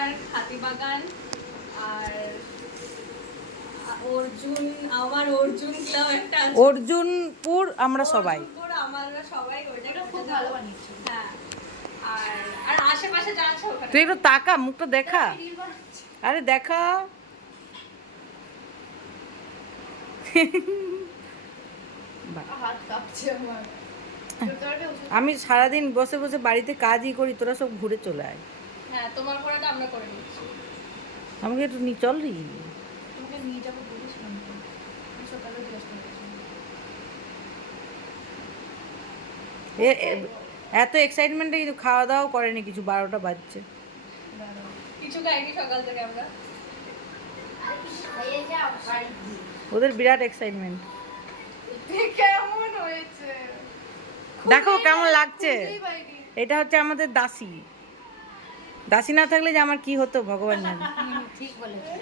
হাতিবাগান আর অর্জুন, আমার অর্জুন ক্লাব একটা আছে, অর্জুনপুর আমরা সবাই আমরা সবাই ওইটা খুব ভালো বানিয়েছি। হ্যাঁ, আর আর আশেপাশে যা আছে ওখানে। তুই একটু তাকা, মুখটা দেখা, আরে দেখা। হাত কাঁপছে আমার। আমি সারাদিন বসে বসে বাড়িতে কাজই করি, তোরা সব ঘুরে চলে আয়। হ্যাঁ, তোমার পড়াটা আমরা করে নিচ্ছি। আমাকে একটু নিয়ে চল রি। তোমাকে নিয়ে যাবো বলেছিলাম তো, সকালে জিজ্ঞেস এত এক্সাইটমেন্টে কিন্তু খাওয়া দাওয়া করেনি কিছু, 12টা বাজছে। কিছু খাইনি সকাল থেকে আমরা। ওদের বিরাট এক্সাইটমেন্ট। কেমন হয়েছে দেখো কেমন লাগছে। এটা হচ্ছে আমাদের দাসী। দাসী না থাকলে যে আমার কি হতো ভগবান জানে। ঠিক বলেছে।